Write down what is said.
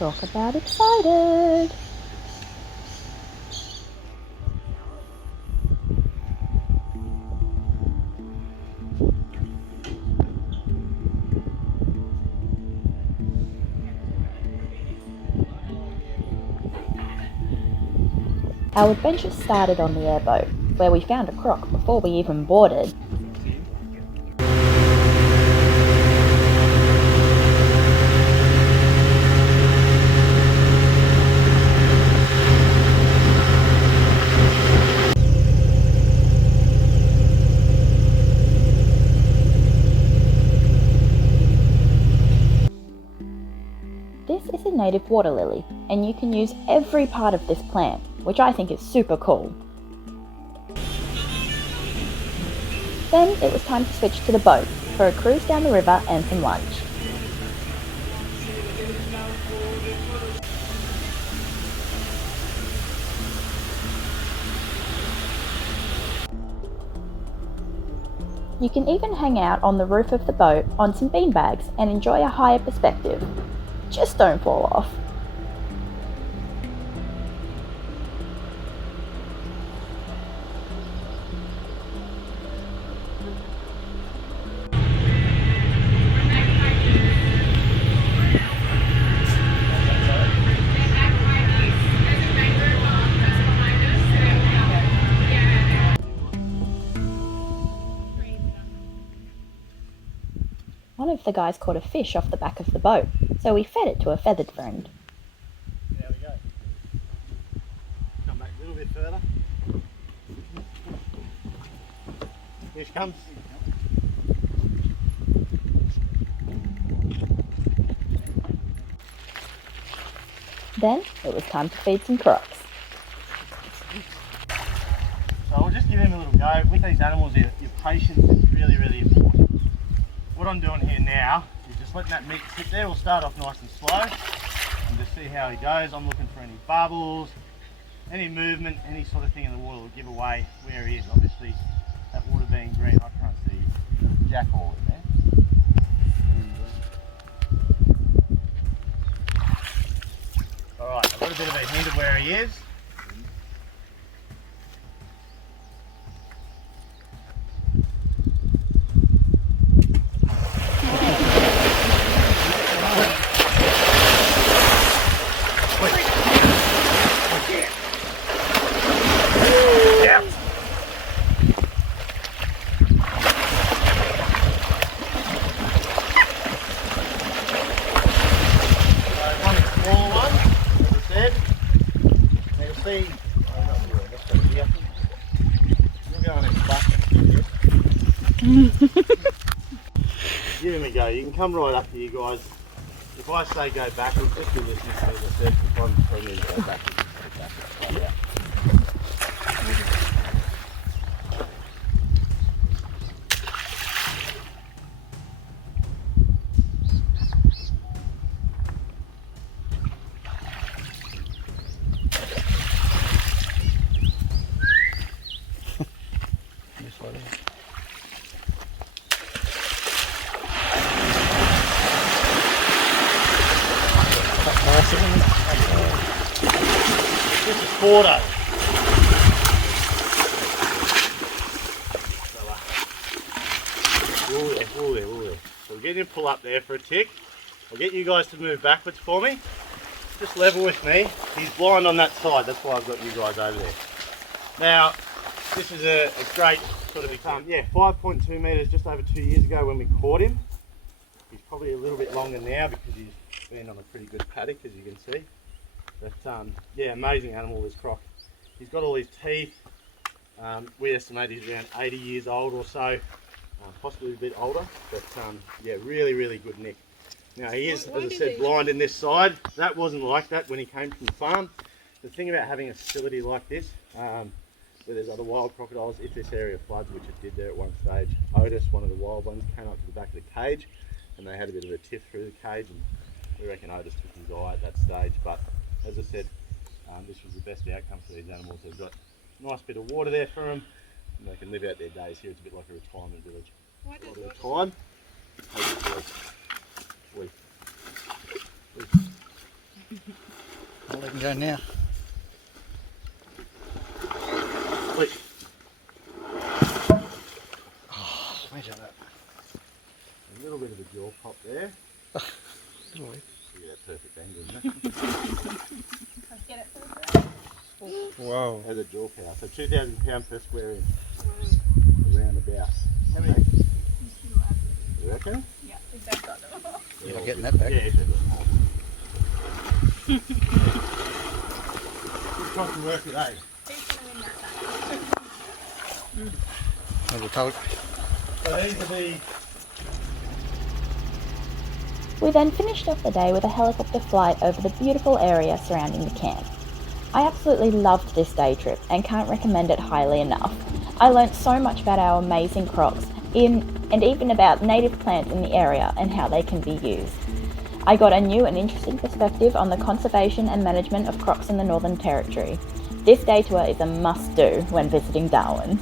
Talk about excited! Our adventure started on the airboat, where we found a croc before we even boarded. This is a native water lily, and you can use every part of this plant, which I think is super cool. Then it was time to switch to the boat for a cruise down the river and some lunch. You can even hang out on the roof of the boat on some beanbags and enjoy a higher perspective. Just don't fall off. One of the guys caught a fish off the back of the boat, so we fed it to a feathered friend. There we go. Come back a little bit further. Fish comes. Then it was time to feed some crocs. So I'll just give him a little go. With these animals, your patience is really, really important. What I'm doing here now is just letting that meat sit there. We'll start off nice and slow and just see how he goes. I'm looking for any bubbles, any movement, any sort of thing in the water will give away where he is. Obviously, that water being green, I can't see jack all in there. Alright, I've got a bit of a hint of where he is. Give him a go. You can come right up here, guys. If I say go backwards, just be listening to me. As I said, if I'm telling you to go backwards, go backwards. Right out. This is Fordo. So we're getting him to pull up there for a tick. I'll get you guys to move backwards for me. Just level with me. He's blind on that side, that's why I've got you guys over there. Now, this is a great sort of 5.2 metres just over 2 years ago when we caught him. He's probably a little bit longer now because he's been on a pretty good paddock, as you can see. But yeah, amazing animal, this croc. He's got all his teeth. We estimate he's around 80 years old or so, possibly a bit older. But yeah, really, really good nick. Now he is, as I said, blind in this side. That wasn't like that when he came from the farm. The thing about having a facility like this, where there's other wild crocodiles, if this area floods, which it did there at one stage, Otis, one of the wild ones, came up to the back of the cage and they had a bit of a tiff through the cage, and we reckon Otis took his eye at that stage. But as I said, this was the best outcome for these animals. They've got a nice bit of water there for them, and they can live out their days here. It's a bit like a retirement village. A lot of the time, we can go now. Wait. Oh, imagine that. A little bit of a jaw pop there. Little bit. Yeah, perfect angle, isn't it? Whoa. Has a jaw power. So 2,000 pounds per square inch. Around about. How many? You reckon? Yeah, if they've got them. You're not getting that back. Yeah, if they've got them. Good crossing work today. Who's going to win that As I told So these are the We then finished off the day with a helicopter flight over the beautiful area surrounding the camp. I absolutely loved this day trip and can't recommend it highly enough. I learnt so much about our amazing crocs and even about native plants in the area and how they can be used. I got a new and interesting perspective on the conservation and management of crocs in the Northern Territory. This day tour is a must-do when visiting Darwin.